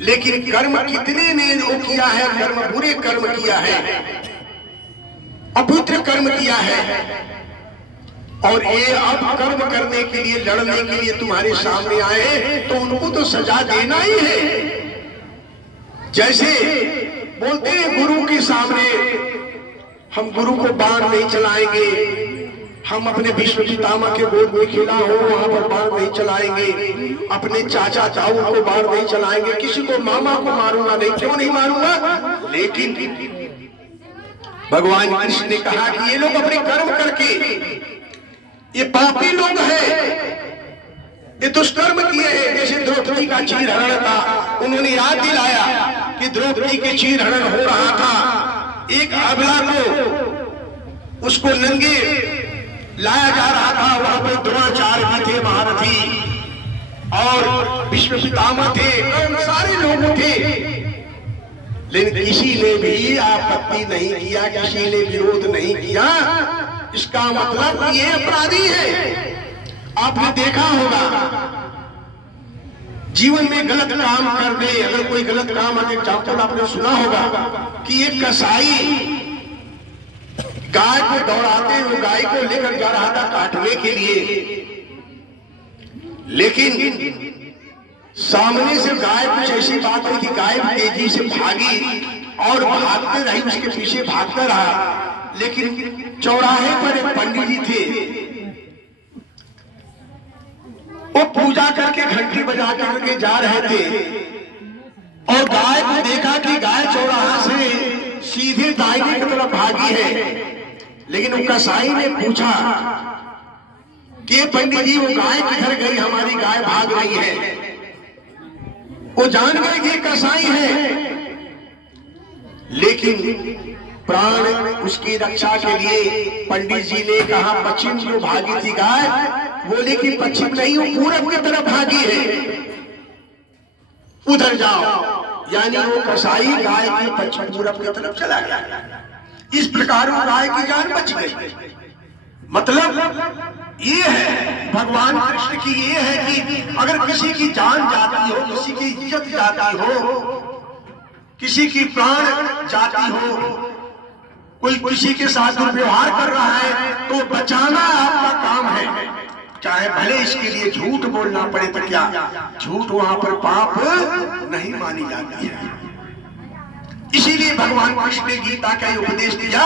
लेकिन कर्म कितने ने वो किया है, कर्म बुरे कर्म किया है, अपवित्र कर्म किया है, और ये अब कर्म करने के लिए, लड़ने के लिए तुम्हारे सामने आए, तो उनको तो सजा देना ही है। जैसे बोलते हैं गुरु के सामने हम गुरु को बाण नहीं चलाएंगे, हम अपने भीष्म पितामह के गोद में खिला हो वहां पर बाण नहीं चलाएंगे, अपने चाचा ताऊ को बाण नहीं चलाएंगे, किसी को मामा को मारूंगा नहीं। क्यों नहीं मारूंगा? लेकिन भगवान कृष्ण ने कहा कि ये लोग अपने कर्म करके, ये पापी लोग हैं, ये दुष्कर्म किए हैं। जैसे द्रौपदी का चीर हरण था, उन्होंने याद दिलाया कि द्रौपदी के चीर हरण हो रहा था, एक अबला को उसको नंगे लाया जा रहा था, वहां पर द्रोणाचार्य भी थे, महारथी, और भीष्म पितामह थे, सारे लोग थे, लेकिन किसी ने भी आपत्ति नहीं किया, किसी ने विरोध नहीं किया। इसका मतलब ये अपराधी है। आपने देखा होगा जीवन में गलत काम कर दे, अगर कोई गलत काम, एग्जाम्पल आपने सुना होगा कि एक कसाई गाय को दौड़ाते हुए गाय को लेकर जा रहा था काटने के लिए, लेकिन सामने से गाय, कुछ ऐसी बात है कि गाय तेजी से भागी और भागते रही, उसके पीछे भागता रहा। लेकिन चौराहे पर एक पंडित जी थे, वो पूजा करके घंटी बजा करके जा रहे थे, और गाय को देखा कि गाय चौराहा से सीधे दाहिने की तरफ भागी है। लेकिन वो कसाई ने पूछा कि पंडित जी वो गाय किधर गई, हमारी गाय भाग रही है। वो जान गए कि कसाई है, लेकिन प्राण उसकी रक्षा के लिए पंडित जी ने कहा पश्चिम जो भागी थी गाय, बोले कि पश्चिम नहीं, वो पूरब की तरफ भागी है, उधर जाओ। यानी वो कसाई गाय के पश्चिम पूरब की तरफ चला गया। इस प्रकार वो गाय की जान बच गई। मतलब ये है भगवान कृष्ण की, ये है कि अगर किसी की जान जाती हो, किसी की इज्जत जाती हो, किसी की प्राण जाती हो, कोई किसी के साथ दुर्व्यवहार कर रहा है, तो बचाना आपका काम है। चाहे भले इसके लिए झूठ बोलना पड़े, तो क्या झूठ वहां पर पाप नहीं मानी जाती है। इसीलिए भगवान कृष्ण ने गीता का उपदेश दिया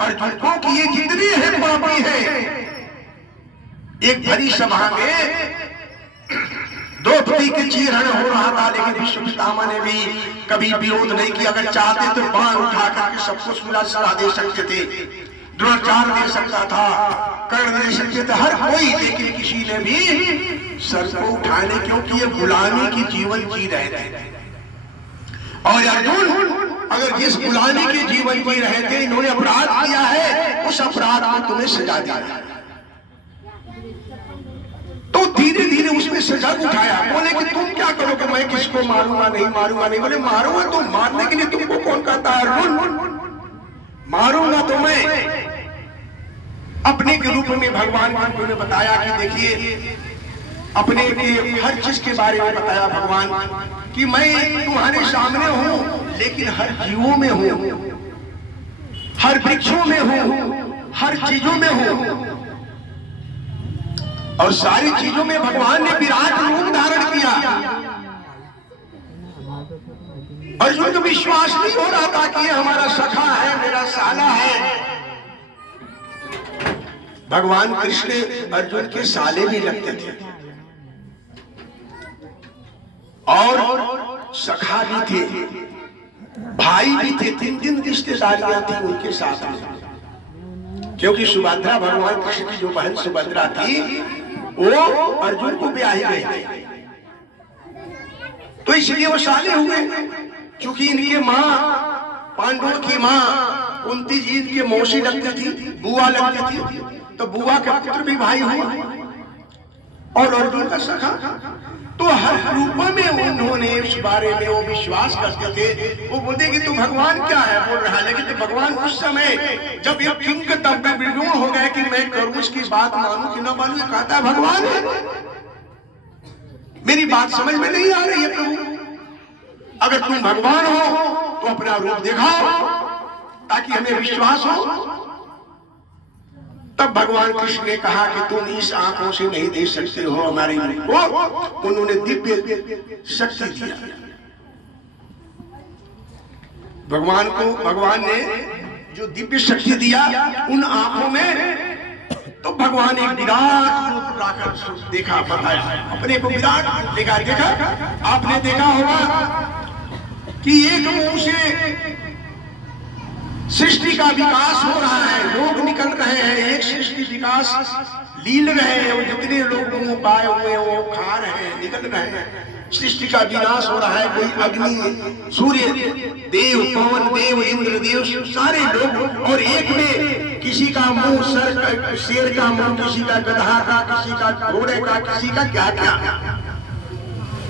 अर्जुन को कि ये जितने हैं पापी हैं। एक भरी सभा में द्रौपदी के चीर हरण हो रहा था, लेकिन भीष्म पितामह ने भी कभी विरोध नहीं किया। अगर चाहते तो बाण उठा करके सबको सुला दे सकते थे, द्रोणाचार्य दे सकता था, कर्ण दे सकते थे, हर कोई, लेकिन किसी ने भी सर को उठाने, क्योंकि ये गुलामी की जीवन जी रहे थे। और अर्जुन अगर जिस गुलामी के जीवन जी रहे थे, इन्होंने अपराध किया है, उस अपराध को तुम्हें सजा दिया। तो धीरे धीरे उसमें सजा उठाया। बोले कि तुम क्या करोगे, मैं किसको मारूंगा नहीं, मारूंगा नहीं। बोले मारूंगा तो, मारने के लिए तुमको कौन कहता है अर्जुन, मारूंगा तो मैं अपने के रूप में भगवान के रूप में बताया कि देखिए, अपने के हर चीज के बारे में बताया भगवान कि मैं तुम्हारे सामने हूं, लेकिन हर जीवों में हूं, हर वृक्षों में हूं, हर चीजों में हूं, और सारी चीजों में भगवान ने विराट रूप धारण किया। अर्जुन को विश्वास नहीं हो रहा था कि ये हमारा सखा है, मेरा साला है। भगवान कृष्ण अर्जुन के साले भी लगते थे और सखा भी थे, भाई भी थे, 3 रिश्तेदारियां थी उनके साथ में। क्योंकि सुभद्रा, भगवान कृष्ण की जो बहन सुभद्रा थी, वो अर्जुन को ब्याही गई थी, तो इसलिए वो साले हुए। चूंकि इनके माँ, पांडवों की माँ कुंती जी इनके मौसी लगती थी, बुआ लगती थी, तो बुआ का पुत्र भी भाई हुआ और अर्जुन का सखा। तो हर रूप में उन्होंने उस बारे में वो विश्वास करते थे। वो बोलते कि तू भगवान क्या है बोल रहा है, लेकिन तो भगवान उस समय जब ये किंग तब विद्रोह हो गए कि मैं करूं, इसकी बात मानूं कि ना मानूं, ये कहता है भगवान है। मेरी बात समझ में नहीं आ रही है प्रभु। अगर तुम भगवान हो तो अपना रूप दिखाओ ताकि हमें विश्वास हो। तब भगवान कृष्ण ने कहा कि तुम इस आंखों से नहीं देख सकते हो हमारे रूप को। उन्होंने दिव्य शक्ति दिया भगवान ने जो दिव्य शक्ति दिया उन आंखों में, तो भगवान एक विराट रूप लाकर देखा, बताया अपने को विराट देखा। आपने देखा होगा कि एक मुंह से सृष्टि का विकास हो रहा है, लोग निकल रहे हैं, एक सृष्टि विकास लील रहे हैं, वो जितने लोग मुंह पाए हुए वो खा रहे हैं, निकल रहे हैं। सृष्टि का विनाश हो रहा है, कोई अग्नि, सूर्य देव, पवन देव, इंद्र देव, सारे लोग, और एक में किसी का मुंह शेर का मुंह, किसी का गधा का, किसी का घोड़े का, किसी का क्या क्या।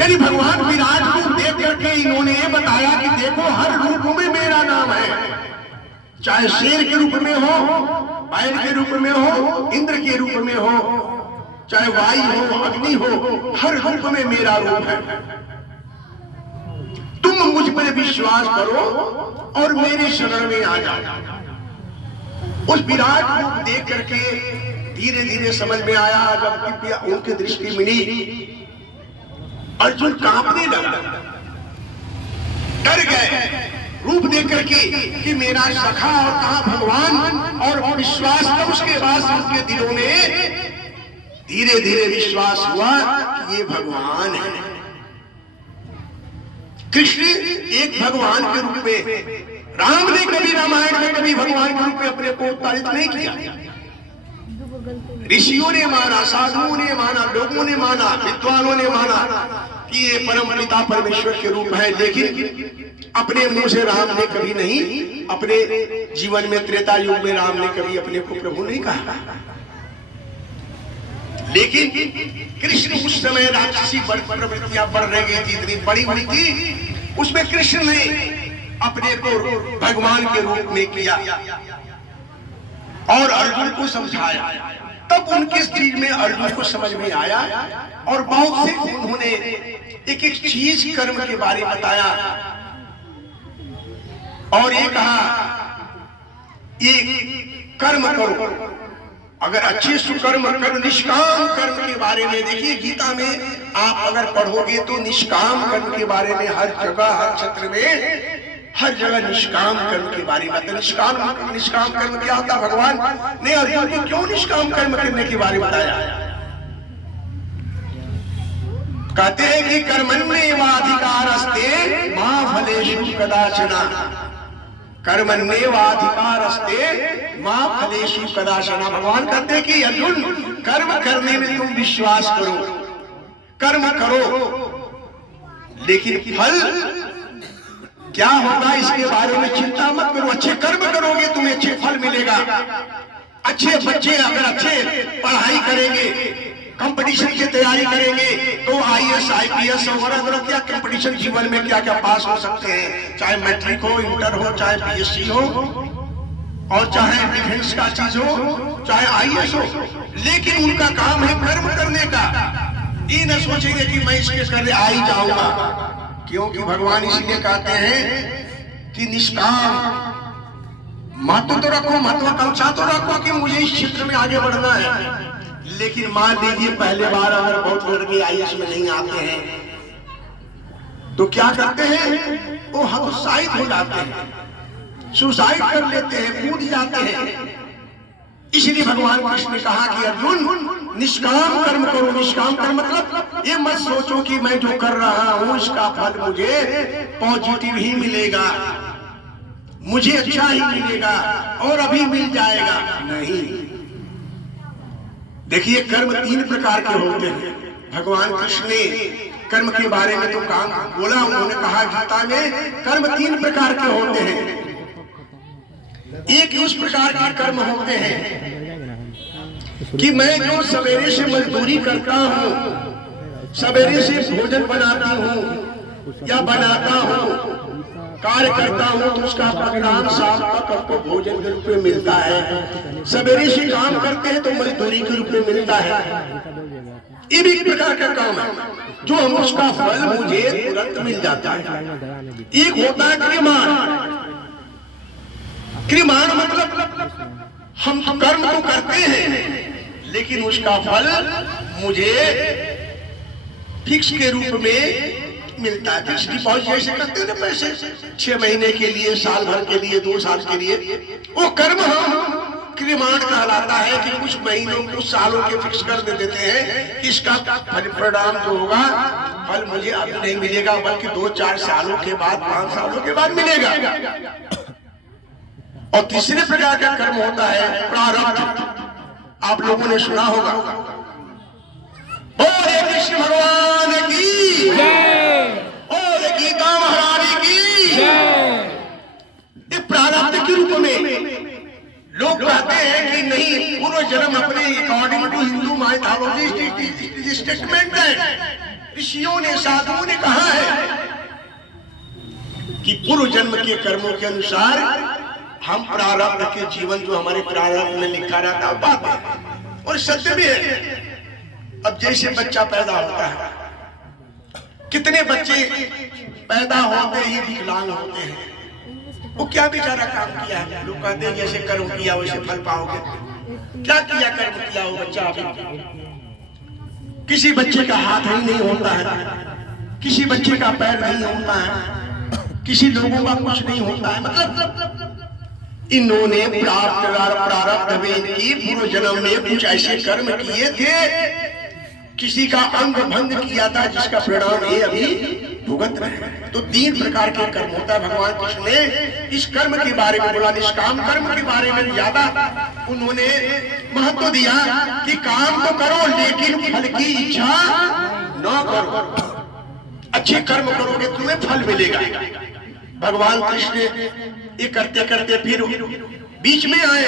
यानी भगवान विराट रूप देख करके इन्होंने ये बताया कि देखो हर रूप में मेरा नाम है, चाहे शेर के रूप में हो, बैल के रूप में हो, इंद्र के रूप में हो, चाहे वायु हो, अग्नि हो, हर रूप में मेरा रूप है। तुम मुझ पर विश्वास करो और मेरे शरण में आ जाओ। उस विराट रूप देख करके धीरे धीरे समझ में आया, जब उनकी दृष्टि मिली अर्जुन कांपने लगा, डर गए रूप देख करके कि मेरा सखा और कहा भगवान, और विश्वास तब उसके बाद उनके दिलों में धीरे धीरे विश्वास हुआ कि ये भगवान है। कृष्ण एक भगवान के रूप में, राम ने कभी रामायण में कभी भगवान के रूप में अपने को उत्तारित नहीं किया। ऋषियों ने माना, साधुओं ने माना, लोगों ने माना, विद्वानों ने माना कि ये परम पिता परमेश्वर के रूप है, लेकिन अपने मुंह से राम ने कभी नहीं, अपने जीवन में त्रेता युग में राम ने कभी अपने को प्रभु नहीं कहा। लेकिन कृष्ण उस समय राक्षसी प्रवृत्तियां बढ़ रही थी, इतनी बड़ी हुई थी, उसमें कृष्ण ने अपने को भगवान के रूप में किया और अर्जुन को समझाया। तब उनके चीज में अर्जुन को समझ में आया और बहुत से उन्होंने एक एक चीज कर्म के बारे में बताया और ये कहा ये कर्म करो, अगर अच्छे सुकर्म कर्म, निष्काम कर्म के बारे में देखिए गीता में आप अगर पढ़ोगे तो निष्काम कर्म के बारे में हर जगह, हर क्षेत्र में, हर जगह निष्काम कर्म के बारे में। निष्काम कर्म क्या होता? भगवान ने अर्जुन को क्यों निष्काम कर्म करने के बारे में बताया? कहते हैं कि कर्मण्येवाधिकारस्ते मा फलेषु कदाचन, कर्मण्येवाधिकारस्ते मा फलेषु कदाचन। भगवान कहते हैं कि अर्जुन कर्म करने में तुम विश्वास करो, कर्म करो, लेकिन फल क्या होगा इसके बारे में चिंता मत करो। अच्छे कर्म करोगे तुम्हें अच्छे फल मिलेगा। अच्छे बच्चे अगर अच्छे पढ़ाई करेंगे, कंपटीशन की तैयारी करेंगे तो IAS IPS और क्या कंपटीशन जीवन में क्या क्या पास हो सकते हैं, चाहे मैट्रिक हो, इंटर हो, चाहे BSc हो, और चाहे डिफेंस का चीज हो, चाहे IAS हो, लेकिन उनका काम है कर्म करने का। ये न सोचेंगे कि मैं इसके करने आ ही जाऊंगा, क्योंकि भगवान इसलिए कहते हैं कि निष्काम महत्व तो रखो, महत्वाकांक्षा तो रखो कि मुझे इस क्षेत्र में आगे बढ़ना है। लेकिन मान लीजिए पहले बार अगर बहुत लड़के IAS में नहीं आते हैं तो क्या करते हैं? वो हतोत्साहित हो जाते हैं, सुसाइड कर लेते हैं, कूद जाते हैं। इसलिए भगवान कृष्ण ने कहा कि अर्जुन निष्काम कर्म करो। निष्काम कर्म मतलब ये मत सोचो कि मैं जो कर रहा हूं इसका फल मुझे पॉजिटिव ही मिलेगा, मुझे अच्छा ही मिलेगा और अभी मिल जाएगा, नहीं। देखिए कर्म 3 प्रकार के होते हैं। भगवान कृष्ण ने कर्म के बारे में तो काम बोला, उन्होंने कहा गीता में कर्म 3 प्रकार के होते हैं। एक उस प्रकार के कर्म होते हैं कि मैं जो सवेरे से मजदूरी करता हूँ, सवेरे से भोजन बनाती हूँ या बनाता हूँ, कार्य करता हूँ, तो उसका परिणाम शाम तक आपको भोजन के रूप में मिलता है। सवेरे से काम करते हैं तो मजदूरी के रूप में मिलता है। ये भी एक प्रकार का काम है जो हम उसका फल मुझे तुरंत मिल जाता है। एक होता है क्रियमाण। क्रियमाण मतलब हम तो कर्म तो करते हैं लेकिन उसका फल मुझे फिक्स के रूप में मिलता है। फिक्स डिपॉजिट जैसे करते हैं ना पैसे 6 महीने के लिए, साल भर के लिए, 2 साल के लिए, वो कर्म हम क्रियमाण कहलाता है कि कुछ महीनों कुछ सालों के फिक्स कर देते हैं। इसका फल परिणाम जो होगा फल मुझे अभी नहीं मिलेगा बल्कि 2-4 सालों के बाद, 5 सालों के बाद मिलेगा। और तीसरे प्रकार का कर्म होता है प्रारब्ध। आप लोगों ने सुना होगा, बोले कृष्ण भगवान की जय, और गीता महारानी की जय। प्रारब्ध के रूप में लोग कहते हैं कि नहीं, पूर्व जन्म अपने according to Hindu mythology statement है, ऋषियों ने, साधुओं ने कहा है कि पूर्व जन्म के कर्मों के अनुसार हम प्रारब्ध के जीवन जो हमारे प्रारब्ध में लिखा रहता है बात है और सत्य भी है। अब जैसे बच्चा पैदा होता है, कितने बच्चे पैदा होते ही विकलांग होते हैं, वो क्या बेचारा काम किया है? लोग कहते हैं जैसे कर्म किया वैसे फल पाओगे। क्या किया कर्म किया वो बच्चा? किसी बच्चे का हाथ ही नहीं होता है, किसी बच्चे का पैर नहीं होता है, किसी लोगों का कुछ नहीं होता है। मतलब इन्होंने प्रारब्ध में इनकी पूर्व जन्म में कुछ ऐसे कर्म किए थे, किसी का अंग भंग किया था जिसका परिणाम ये अभी भुगत रहे। तो 3 प्रकार के कर्म होता है। भगवान कृष्ण ने इस कर्म के बारे में बोला, निष्काम कर्म के बारे में ज्यादा उन्होंने महत्व दिया कि काम तो करो लेकिन फल की इच्छा न करो। अच्छे कर्म करोगे तुम्हें फल मिलेगा। भगवान कृष्ण ये करते करते फिर बीच में आए,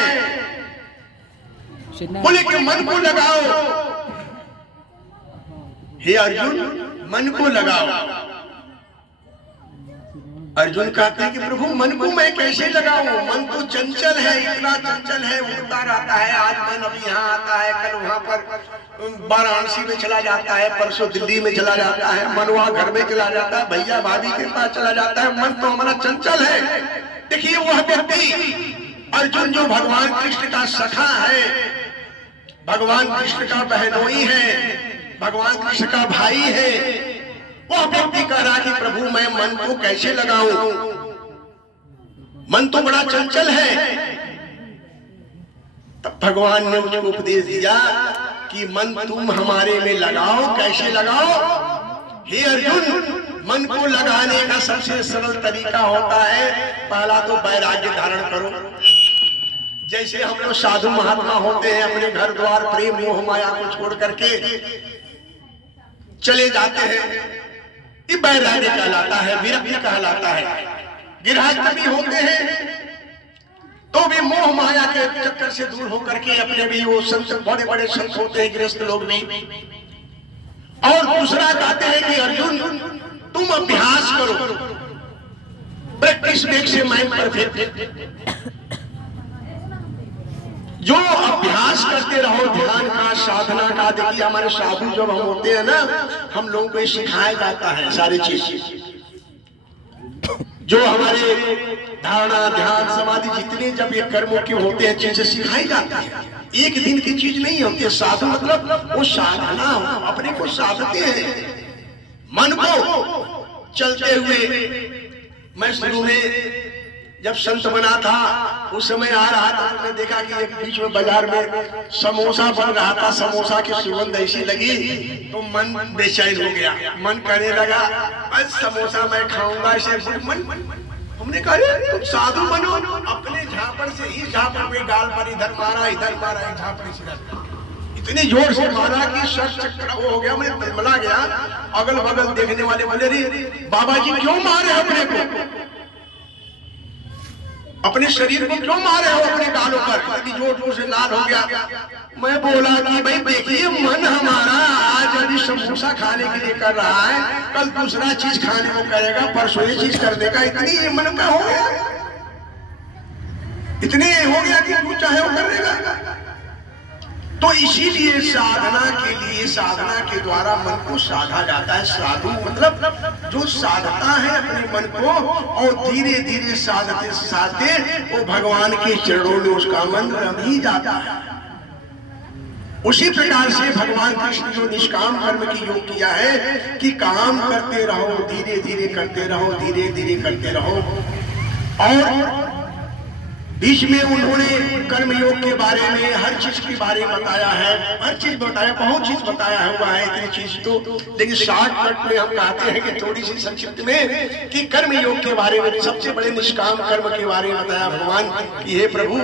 बोले कि मन को लगाओ, हे अर्जुन मन को लगाओ। अर्जुन कहते हैं कि प्रभु मन को मैं कैसे लगाऊं? मन तो चंचल है, इतना चंचल है, उड़ता रहता है। आज मन अभी यहाँ आता है, कल वहां पर वाराणसी में चला जाता है, परसों दिल्ली में चला जाता है, मन वहां घर में चला जाता है, भैया भाभी के पास चला जाता है। मन तो हमारा चंचल है। देखिए वह व्यक्ति अर्जुन जो भगवान कृष्ण का सखा है, भगवान कृष्ण का बहनोई है, भगवान कृष्ण का भाई है, वह व्यक्ति कह रहा कि प्रभु मैं मन को कैसे लगाऊं? मन तो बड़ा चंचल है। तब भगवान ने मुझे उपदेश दिया कि मन तुम हमारे में लगाओ। कैसे लगाओ? हे अर्जुन, मन को लगाने का सबसे सरल तरीका होता है, पहला तो वैराग्य धारण करो। जैसे हम लोग साधु महात्मा होते हैं, अपने घर द्वार प्रेम मोह माया को छोड़ करके चले जाते हैं, ये वैराग्य कहलाता है, विरक्ति कहलाता है। गृहस्थ भी होते हैं तो भी मोह माया के चक्कर से दूर होकर के अपने भी वो संत, बड़े बड़े संत होते हैं गृहस्थ लोग भी। और दूसरा कहते हैं कि अर्जुन तुम अभ्यास करो, practice makes a man perfect. जो अभ्यास करते रहो ध्यान का, साधना का। देखिए हमारे साधु जब हम होते हैं ना, हम लोगों को सिखाया जाता है सारी चीज, जो हमारे धारणा, ध्यान, समाधि जितने जब ये कर्मों के होते हैं चीजें सिखाई जाती है। एक दिन की चीज नहीं होती है। साधु मतलब वो साधना, अपने को साधते हैं मन को चलते हुए। मैं शुरू में जब संत बना था उस समय आ रहा था, मैंने देखा कि एक बीच में बाजार में समोसा बन रहा था। समोसा की सुगंध ऐसी लगी तो मन बेचैन हो गया। मन कहने लगा आज समोसा मैं खाऊंगा। ऐसे मन, हमने कहा तुम साधु बनो, अपने झापड़ से ही झापड़ में गाल पर इधर मारा, इधर मारा, झापड़ से इतनी जोर से मारा कि सर चक्कर हो गया, मैं तिलमिला गया। अगल बगल देखने वाले बोले रे बाबा जी क्यों मारे अपने को, अपने शरीर को क्यों मारे हो, अपने गालों पर? इतनी जोर से लाल हो गया। मैं बोला कि भाई देखिए मन हमारा आज अभी समोसा खाने के लिए कर रहा है, कल दूसरा चीज खाने को करेगा, परसों ये चीज करने का। इतनी मन में हो गया, इतने हो गया कि तू चाहे वो करेगा। तो इसीलिए साधना के द्वारा मन को साधा जाता है। साधु मतलब जो साधता है अपने मन को और धीरे धीरे साधते साधते वो भगवान के चरणों में उसका मन रम ही जाता है। उसी प्रकार से भगवान कृष्ण जो निष्काम कर्म की योग किया है कि काम करते रहो, धीरे धीरे करते रहो, धीरे धीरे करते रहो। और बीच में उन्होंने कर्मयोग के बारे में हर चीज के बारे में बताया है, हर चीज बताया, बहुत चीज बताया हुआ है, इतनी चीज तो। लेकिन शॉर्टकट में हम कहते हैं कि थोड़ी सी संक्षिप्त में कि कर्मयोग के बारे में, सबसे बड़े निष्काम कर्म के बारे में बताया भगवान कि हे प्रभु,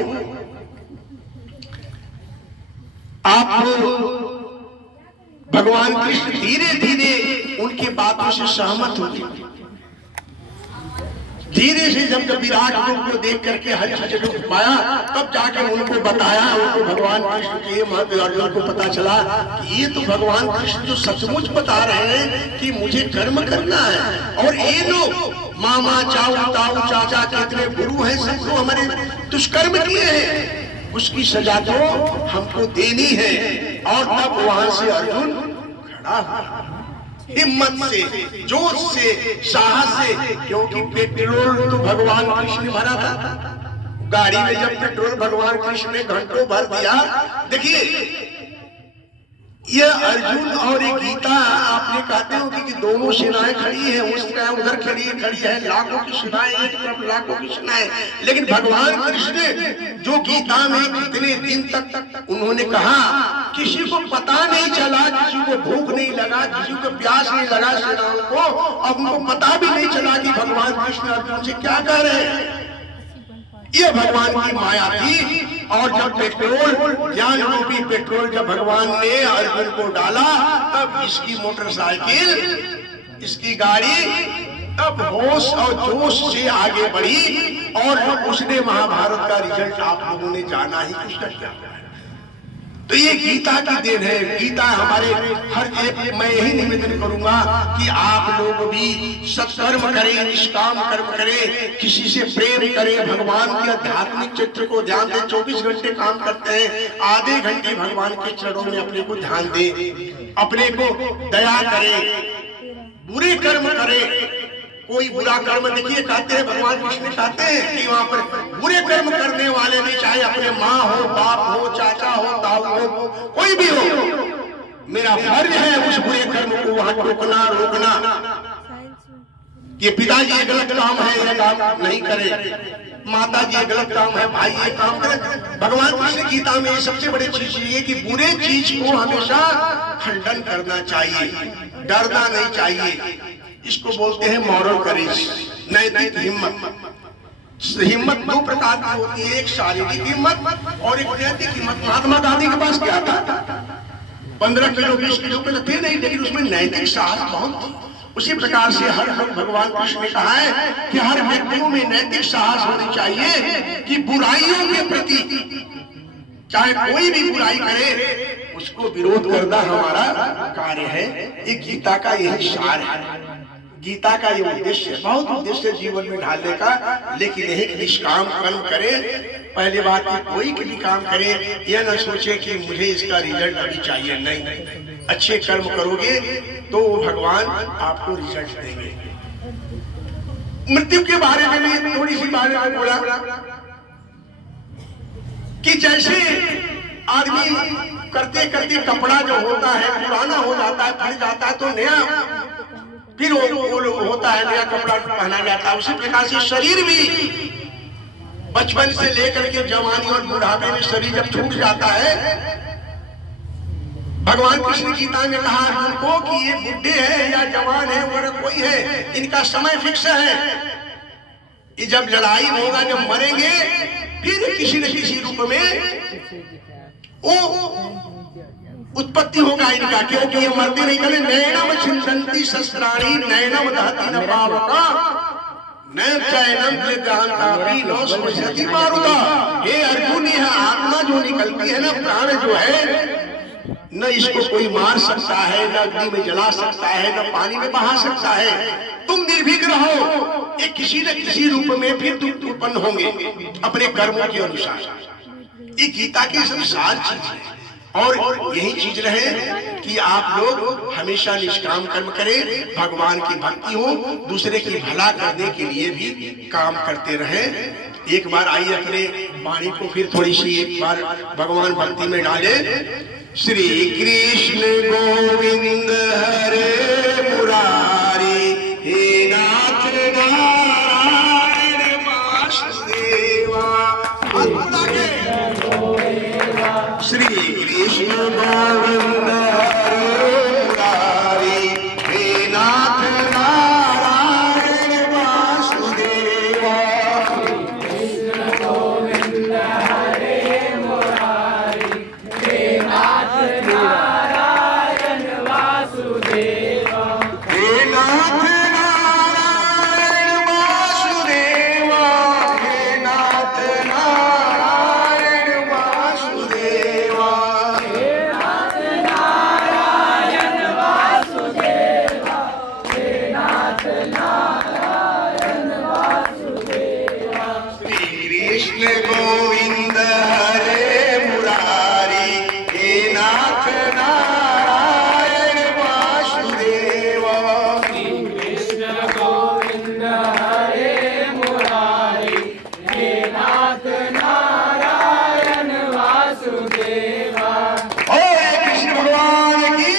आप भगवान कृष्ण धीरे धीरे उनकी बातों से सहमत होते, धीरे से जब विराट रूप को देख करके हर चीज को पाया, तब जाके उनको बताया, उनको भगवान कृष्ण के महत्व अर्जुन को पता चला कि ये तो भगवान कृष्ण जो सचमुच बता रहे हैं कि मुझे कर्म करना है। और ये लोग मामा चाऊ ताऊ चाचा कितने गुरु हैं, सब लोग हमारे दुष्कर्म किए हैं, उसकी सजा तो हमको देनी है। और तब वहां से अर्जुन खड़ा हुआ हिम्मत से, जोश से, साहस से, क्योंकि पेट्रोल तो भगवान कृष्ण ने भरा था। गाड़ी में जब पेट्रोल भगवान कृष्ण ने घंटों भर दिया। देखिए ये अर्जुन और ये गीता, आपने कहते हो कि दोनों सेनाएं खड़ी हैं, उस टाइम उधर खड़ी है, लाखों की सेनाएं एक तरफ, लाखों की सेनाएं। लेकिन भगवान कृष्ण जो गीता में कितने दिन तक उन्होंने कहा, किसी को पता नहीं चला, किसी को भूख नहीं लगा, किसी को प्यास नहीं लगा सेनाओं को, अब उनको पता भी नहीं चला कि भगवान कृष्ण अर्जुन से क्या कह रहे हैं। ये भगवान की माया थी। और जब पेट्रोल, ज्ञान रूपी पेट्रोल जब भगवान ने अर्जुन को डाला, तब इसकी मोटरसाइकिल, इसकी गाड़ी तब होश और जोश से आगे बढ़ी। और उसने महाभारत का रिजल्ट आप लोगों ने जाना ही उसका क्या। तो ये गीता की देन है। गीता हमारे हर एक, मैं यही निवेदन करूंगा कि आप लोग भी सत्कर्म करें, निष्काम कर्म करें, किसी से प्रेम करें, भगवान के आध्यात्मिक चित्र को ध्यान दें। 24 घंटे काम करते हैं, आधे घंटे भगवान के चरणों में अपने को ध्यान दें, अपने को दया करें, बुरे कर्म करें। कोई बुरा कर्म, देखिए कहते हैं भगवान कृष्ण कहते हैं कि वहां पर बुरे कर्म करने वाले भी, चाहे अपने माँ हो, बाप हो, चाचा हो, ताऊ हो, कोई भी हो, मेरा फर्ज है उस बुरे कर्म को वहां टोकना, रोकना। ये पिताजी ये गलत काम है, ये काम नहीं करे, माता जी ये गलत काम है, भाई ये काम करे। भगवान कृष्ण गीता में ये सबसे बड़ी चीज ये कि बुरे चीज को हमेशा खंडन करना चाहिए, डरना नहीं चाहिए। इसको बोलते हैं मॉरल करेज, नैतिक हिम्मत। हिम्मत दो प्रकार की होती है, एक शारीरिक हिम्मत और एक नैतिक हिम्मत। महात्मा गांधी के पास क्या था, 15 किलो 20 किलो पे थे नहीं, लेकिन उसमें नैतिक साहस बहुत थी। उसी प्रकार से हर लोग, भगवान कृष्ण ने कहा है कि हर व्यक्तियों में नैतिक साहस होनी चाहिए कि बुराइयों के प्रति, चाहे कोई भी बुराई करे, उसको विरोध करना हमारा कार्य है। ये गीता का यही सार है, गीता का ये उद्देश्य है। बहुत उद्देश्य जीवन में ढालने का, लेकिन यही निष्काम कर्म करें। पहली बात कि कोई भी काम करे, यह न सोचे कि मुझे इसका रिजल्ट अभी चाहिए, नहीं। अच्छे कर्म करोगे तो भगवान आपको रिजल्ट देंगे। मृत्यु के बारे में भी थोड़ी सी बात बोला कि जैसे आदमी करते करते कपड़ा जो होता है पुराना हो जाता है, फट जाता है, तो नया फिर वो होता है, नया कपड़ा पहना जाता है। उसी प्रकार से शरीर भी बचपन से लेकर के जवानी और बुढ़ापे में शरीर जब छूट जाता है, भगवान कृष्ण गीता में कहा अर्जुन को कि ये बुढ़े हैं या जवान है, वह कोई है, इनका समय फिक्स है। ये जब लड़ाई होगा, जब मरेंगे, फिर किसी न किसी रूप में वो उत्पत्ति होगा इनका, क्योंकि ये मरते नहीं। करें नैनम छिंदन्ति शस्त्राणि नैनम दहति न पावका न चैनम क्लेदांतापि नो स्पृशति मारुता। हे अर्जुन, यह आत्मा जो निकलती है ना, प्राण जो है, न इसको कोई मार सकता है, न अग्नि में जला सकता है, न पानी में बहा सकता है। तुम निर्भीक रहो, ये किसी न किसी रूप में फिर तुम उत्पन्न होंगे अपने कर्मों के अनुसार। ये गीता की सब सार चीज है। और यही चीज रहे कि आप लोग हमेशा निष्काम कर्म करें, भगवान की भक्ति हो, दूसरे की भला करने के लिए भी काम करते रहें। एक बार आइए अपने वाणी को फिर थोड़ी सी एक बार भगवान भक्ति में डाले। श्री कृष्ण गोविंद हरे मुरारी, हे नाथ नारायण वासुदेवा। श्री कृष्ण गोविंद हरे मुरारी, हे नाथ नारायण वासुदेवा। कृष्ण गोविंद हरे मुरारी, हे नाथ नारायण वासुदेवा। हे नाथ नारायण वासुदेवा, हे नाथ नारायण वासुदेवा। हे नाथ नारायण वासुदेवा, हे नाथ नारायण वासुदेवा। श्री कृष्ण गोविंद हरे मुरारी, हे नाथ नारायण वासुदेवा। कृष्ण गोविंद हरे मुरारी, हे नाथ नारायण वासुदेवा। बोले कृष्ण भगवान की,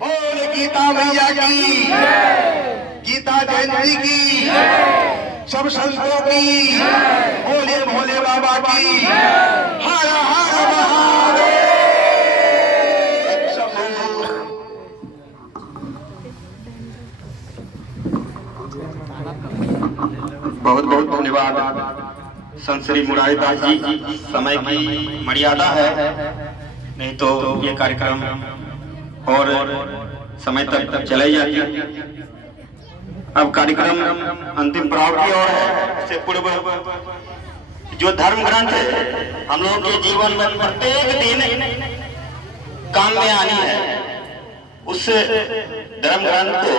बोले गीता मैया की, गीता जयंती की, सब संतों की, बोले भोले बाबा की। हर हर महादेव। बहुत बहुत धन्यवाद संत श्री मुरारीदास जी। समय की मर्यादा है, नहीं तो ये कार्यक्रम और समय तक चला ही जाती। अब कार्यक्रम अंतिम पड़ाव की ओर है। इससे पूर्व जो धर्म ग्रंथ हम लोगों के जीवन में प्रत्येक दिन काम में आनी है, उस धर्म ग्रंथ को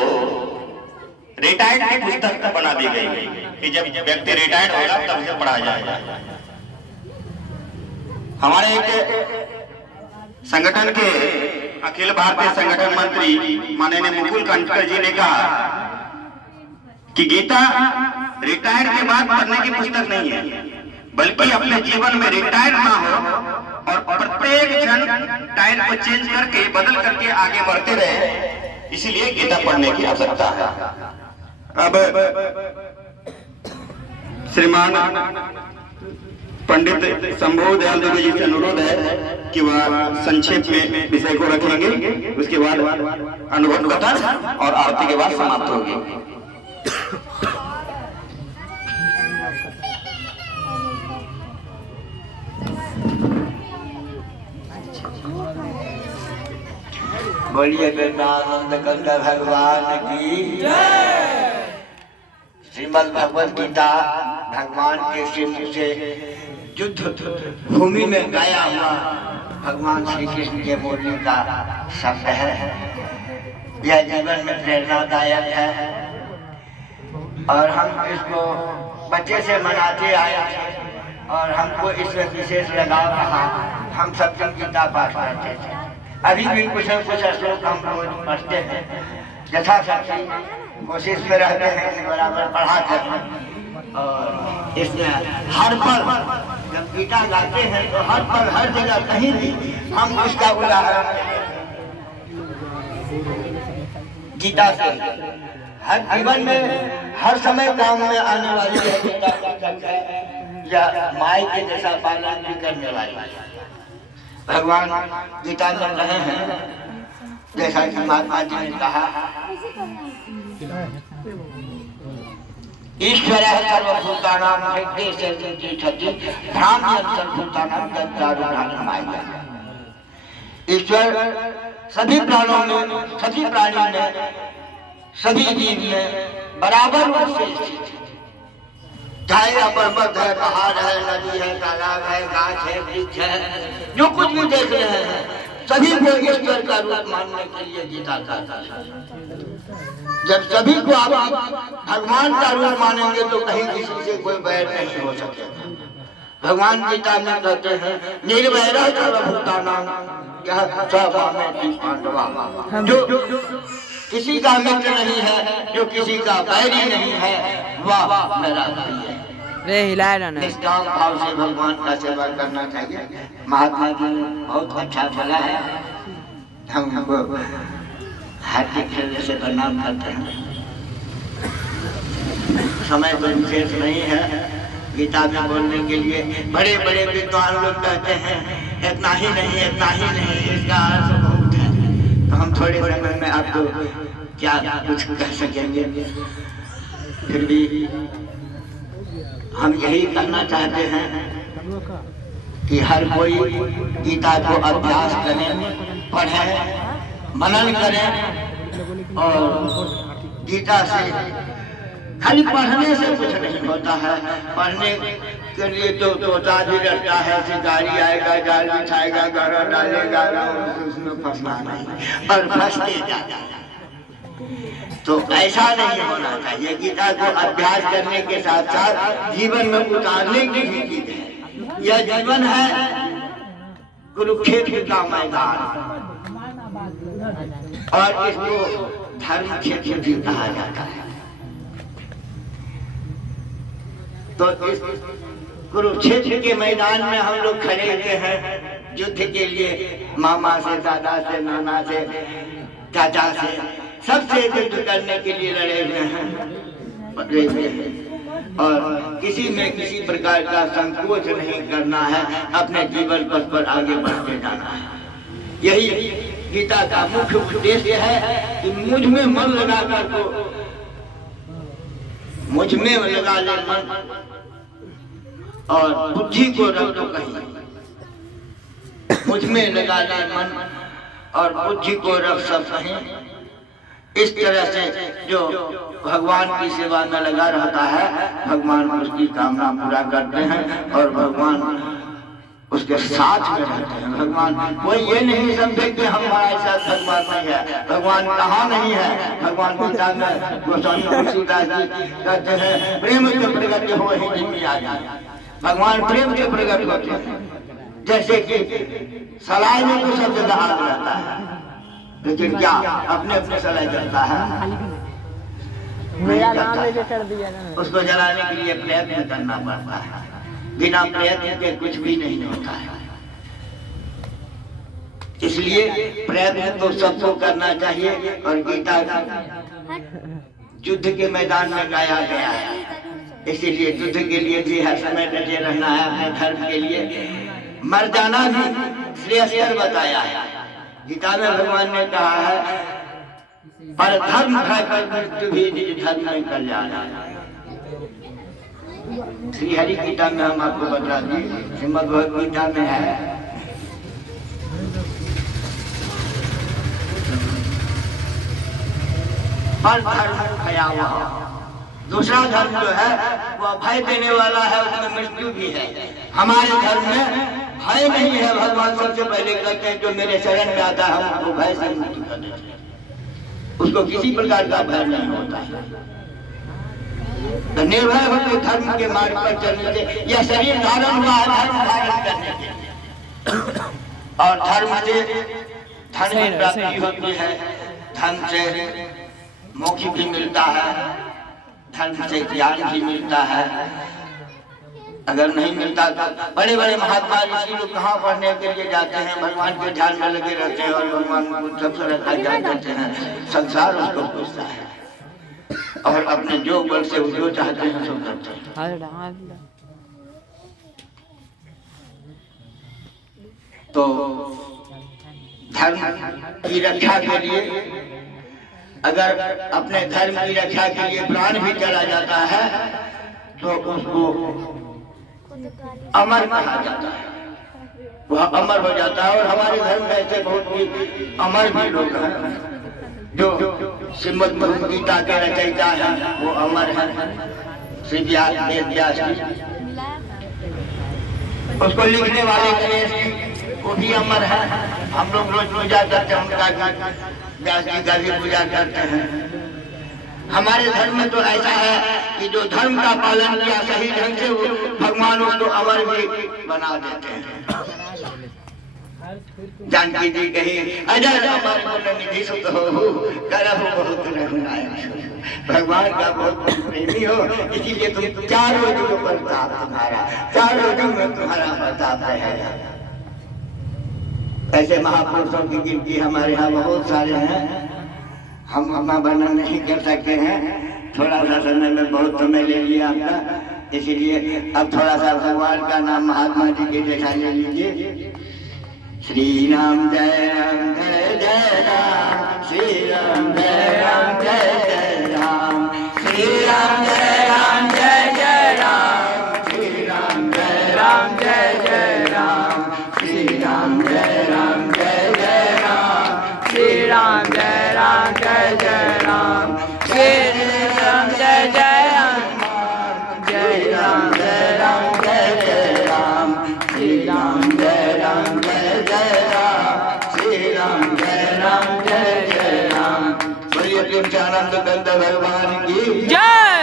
रिटायर्ड की पुस्तक बना दी गई कि जब व्यक्ति रिटायर्ड होगा तब उसे पढ़ा जाएगा। हमारे एक संगठन के अखिल भारतीय संगठन मंत्री माननीय मुकुल कांटकर जी ने कहा कि गीता रिटायर के बाद पढ़ने की पुस्तक नहीं है, बल्कि अपने जीवन में रिटायर ना हो और प्रत्येक क्षण टायर को चेंज करके बदल करके आगे बढ़ते रहे, इसीलिए गीता पढ़ने की आवश्यकता है। अब श्रीमान पंडित शंभू दयाल देवी जी से अनुरोध है कि वह संक्षेप में विषय को रखेंगे, उसके बाद अनुभव कथन और आरती के बाद समाप्त होगी। बोलिए वृंदानंद कंद भगवान की जय। श्रीमद् भगवद गीता भगवान के श्री से युद्ध भूमि में गाया हुआ भगवान श्री कृष्ण के बोलने का शब्द है। यह जीवन में प्रेरणादायक है और हम इसको बच्चे से मनाते आए थे और हमको इसमें विशेष लगाव रहा। हम सब दिन गीता पाठ करते थे, अभी भी कुछ न कुछ श्लोक हम रोज पढ़ते हैं, यथाशक्ति कोशिश में रहते हैं कि बराबर पढ़ा करें। और इसमें हर पल जब गीता गाते हैं तो हर पल हर जगह कहीं भी हम उसका उदाहरण गीता से हर जीवन में हर समय काम में आने वाली है गीता पुस्तक है, या माई के जैसा पालन भी करने वाली। भगवान गीता में रहे हैं जैसा कि महात्मा जी ने कहा, ईश्वर सर्वभूतानां हृदये तिष्ठति भ्राम्यं सर्वभूतानां तद्दारुणानि माया। ईश्वर सभी प्राणों में, सभी प्राणियों में, सभी जीव में बराबर रूप से स्थित है। चाहे पर्वत है, पहाड़ है, नदी है, तालाब है, गाछ है, वृक्ष है, जो कुछ भी देख रहे हैं सभी को ईश्वर का रूप मानने के लिए गीता कहता है। जब सभी को आप भगवान का रूप मानेंगे तो कहीं किसी से कोई बैर नहीं हो सकेगा। भगवान गीता में कहते हैं निर्वैर सर्वभूतानां यह स्वभावमेति पांडवा। जो किसी का मित्र नहीं है, जो किसी का बैरी नहीं है, वह मेरा भाई है। रे हिलाए ना। निष्काम भाव से भगवान का सेवा करना चाहिए। महात्मा जी ने बहुत अच्छा बोला है, हमको हाथी खेलने से प्रणाम करते हैं। समय तो विशेष नहीं है गीता में बोलने के लिए। बड़े बड़े विद्वान लोग कहते हैं इतना ही नहीं, इतना ही नहीं, इसका अर्थ बहुत है। तो हम थोड़े समय में आपको क्या कुछ कह सकेंगे। फिर भी हम यही कहना चाहते हैं कि हर कोई गीता को अभ्यास करें, पढ़ें, मनन करें। और गीता से खाली पढ़ने से कुछ नहीं होता है। पढ़ने के लिए तो तोता भी रखता है, शिकारी आएगा, जाल बिछाएगा, गारा डालेगा, उसमें फंसना नहीं और फंस के जाएगा। तो ऐसा नहीं होना चाहिए। गीता को अभ्यास करने के साथ साथ जीवन में उतारने की भी चीज है। यह जीवन है कुरुक्षेत्र का मैदान, और इसको धर्म क्षेत्र भी कहा जाता है। तो इस कुरुक्षेत्र के मैदान में हम लोग खड़े हुए हैं युद्ध के लिए। मामा से, दादा से, नाना से, चाचा से, सबसे युद्ध करने के लिए लड़े हुए हैं। और किसी में किसी प्रकार का संकोच नहीं करना है, अपने जीवन पथ पर आगे बढ़ते जाना है। यही गीता का मुख्य उद्देश्य है कि मुझ में मन लगा कर को, मुझ में लगा ले मन और बुद्धि को रख दो कहीं। मुझ में लगा ले मन और बुद्धि को रख सब कहीं। इस तरह से जो भगवान की सेवा में लगा रहता है, भगवान उसकी कामना पूरा करते हैं और भगवान उसके साथ में रहते हैं। भगवान कोई ये नहीं समझे कि हमारे साथ भगवान नहीं है। भगवान कहाँ नहीं है। भगवान गीता में गोस्वामी तुलसीदास जी कहते हैं प्रेम के प्रगट हो ही जिम्मी आ जाए। भगवान प्रेम के प्रगट होते हैं। जैसे कि सलाई में तो सब जगह आग रहता है, लेकिन क्या अपने अपने सलाई जलता है? नहीं जलता। उसको जलाने के लिए प्रयत्न करना पड़ता है। बिना प्रयत्न के कुछ भी नहीं होता है। इसलिए प्रयत्न तो सबको करना चाहिए। और गीता युद्ध के मैदान में गाया गया है, इसीलिए युद्ध के लिए भी हर समय डटे रहना है। अपने धर्म के लिए मर जाना भी श्रेयस्कर बताया है। गीता में भगवान ने कहा है पर धर्म खाकर मृत्यु भी निज धर्म में कल्याण है। श्री हरि गीता में हम आपको बता दिए, श्रीमद् भगवद गीता में है पर धर्म भयावह। दूसरा धर्म जो है वो भय देने वाला है, उसमें मृत्यु भी है। हमारे धर्म में भय नहीं है। भगवान सबसे पहले कहते हैं जो मेरे शरण में आता है हम उसको भय से मृत्यु कर देते हैं। उसको किसी प्रकार का भय नहीं होता है। तो निर्भय होकर धर्म के मार्ग पर चलने से यह शरीर धारण हुआ है धर्म धारण करने के लिए। और धर्म से धन की प्राप्ति होती है, धन से मोक्ष भी मिलता है, धन से ज्ञान भी मिलता है। अगर नहीं मिलता तो बड़े बड़े महात्मा ऋषि लोग कहाँ पढ़ने के लिए जाते हैं, भगवान के ध्यान में लगे रहते हैं और भगवान को सबसे रखा ज्ञान करते हैं। संसार उसको पूछता है और अपने जो बल से जो चाहते हैं सो करते हैं। तो धर्म की रक्षा के लिए, अगर अपने धर्म की रक्षा के लिए प्राण भी चला जाता है तो उसको अमर कहा जाता है। वह अमर हो जाता है। और हमारे धर्म में ऐसे बहुत भी अमर भी लोग हैं जो श्रीमद् भगवद गीता के रचयिता हैं, वो अमर हैं। श्री वेद व्यास जी, उसको लिखने वाले गणेश जी, वो भी अमर है। हम लोग रोज पूजा करते हैं उनका, व्यास जी का भी पूजा करते हैं। हमारे धर्म में तो ऐसा है कि जो धर्म का पालन किया सही ढंग से वो भगवान उसको अमर भी बना देते हैं। जानकी जी कही अजय निधि सुत हो करहु बहुत रघुनायक। भगवान का बहुत प्रेमी हो, इसीलिए तुम चारों युग प्रताप तुम्हारा, चारों युग में तुम्हारा प्रताप है। ऐसे महापुरुषों की गिनती हमारे यहाँ बहुत सारे हैं, हम अपना वर्णन नहीं कर सकते हैं। थोड़ा सा समय में बहुत समय ले लिया आपका, इसीलिए अब थोड़ा सा भगवान का नाम महात्मा जी के जैसा ले लीजिए। श्री राम जय राम जय जय राम, श्री राम जय राम जय जय राम, श्री राम जय राम जय जय राम, श्री राम जय राम जय जय राम, श्री राम जय राम जय जय राम, श्री राम जय राम जय जय राम, श्री राम जय जय राम, जय राम जय राम जय जय राम, श्री राम जय राम जय जय राम, श्री राम जय राम जय जय राम। बोलिए प्रेमानंद कंद भगवान की जय।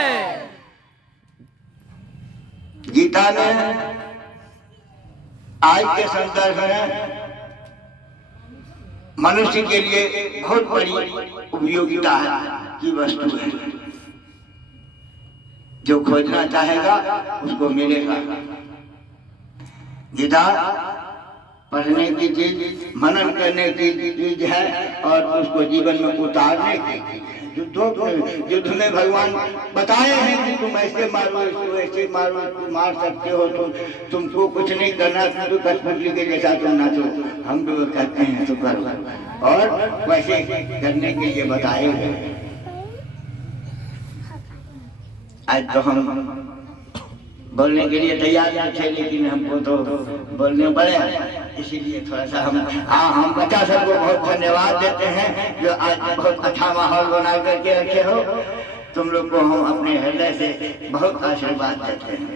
गीता में आज के संदर्भ में मनुष्य के लिए बहुत बड़ी उपयोगिता की वस्तु है। जो खोजना चाहेगा उसको मिलेगा। गीता पढ़ने की चीज, मनन करने की चीज है और उसको जीवन में उतारने की। युद्ध में भगवान बताए हैं कि तुम ऐसे मारो, इसको ऐसे मारो, तुम मार सकते हो, तुमको कुछ नहीं करना, तुम तो कठपुतली के जैसा तुम ना तो हम तो कहते हैं तो करो, और वैसे करने के लिए बताए हैं। आज तो हम बोलने के लिए तैयार नहीं थे, लेकिन हमको तो बोलने पड़े, इसीलिए थोड़ा सा हम बच्चा सबको बहुत धन्यवाद देते हैं जो आज बहुत अच्छा माहौल बना करके रखे हो। तुम लोग को हम अपने हृदय से बहुत आशीर्वाद देते हैं।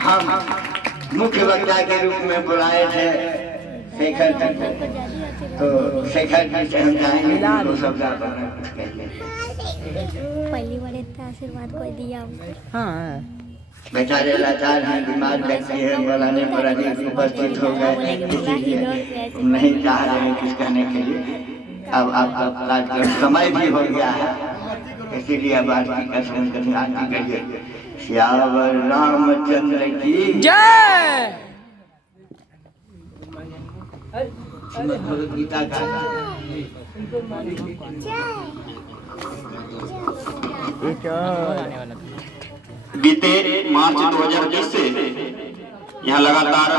हम मुख्य वक्ता के रूप में बुलाए थे शेखर जी को, तो शेखर जी से हम जाएंगे तो सब पहली बार इतना आशीर्वाद को दिया। हाँ बेचारे लाचार हैं, बीमार व्यक्ति है, बुलाने पर अधिक उपस्थित हो गए, इसीलिए नहीं चाह रहे हैं कुछ कहने के लिए। अब आपका कार्यक्रम समय भी हो गया है, इसीलिए अब आज की कसम आरती करिए। श्यावर रामचंद्र की जय। भगवद गीता का बीते मार्च 2020 से यहाँ लगातार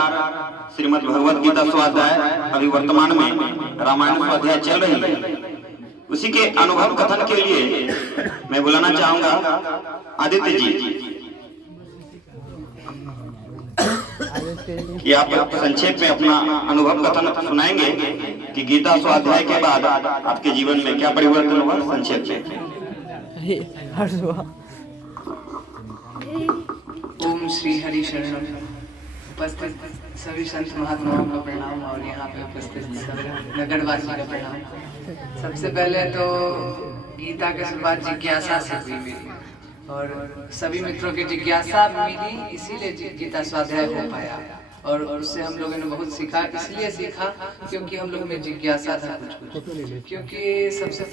श्रीमद् भगवद गीता स्वाध्याय अभी वर्तमान में रामायण स्वाध्याय चल रही है। उसी के अनुभव कथन के लिए मैं बुलाना चाहूंगा आदित्य जी कि आप संक्षेप में अपना अनुभव कथन सुनाएंगे कि गीता स्वाध्याय के बाद आपके जीवन में क्या परिवर्तन हुआ, संक्षेप में। ओम श्री हरि शरणम। उपस्थित सभी संत महात्माओं का प्रणाम और यहाँ पे उपस्थित सभी नगरवासी का प्रणाम। सबसे पहले तो गीता के शुरुआत जिज्ञासा से हुई मेरी, और सभी मित्रों की जिज्ञासा मिली, इसीलिए गीता स्वाध्याय हो पाया। और उससे हम लोगों ने बहुत सीखा, इसलिए सीखा क्योंकि हम लोगों में जिज्ञासा था कुछ। क्योंकि सबसे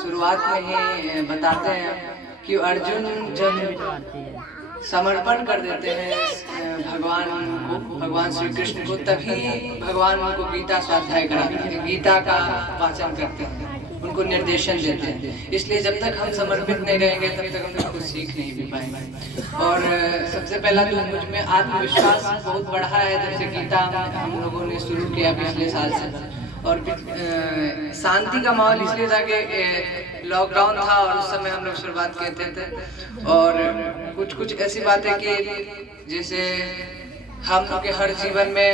शुरुआत में ही बताते हैं कि अर्जुन जब समर्पण कर देते हैं भगवान श्री कृष्ण को, तभी भगवान उनको गीता स्वाध्याय कराते हैं, गीता का वाचन करते हैं, उनको निर्देशन देते हैं। इसलिए जब तक हम समर्पित नहीं रहेंगे तब तक हम कुछ सीख नहीं भी पाएंगे। और सबसे पहला तो मुझ में आत्मविश्वास बहुत बढ़ा है जब से गीता हम लोगों ने शुरू किया पिछले साल से। और शांति का माहौल इसलिए था कि लॉकडाउन था और उस समय हम लोग शुरुआत करते थे। और कुछ ऐसी बातें कि जैसे हम लोग के हर जीवन में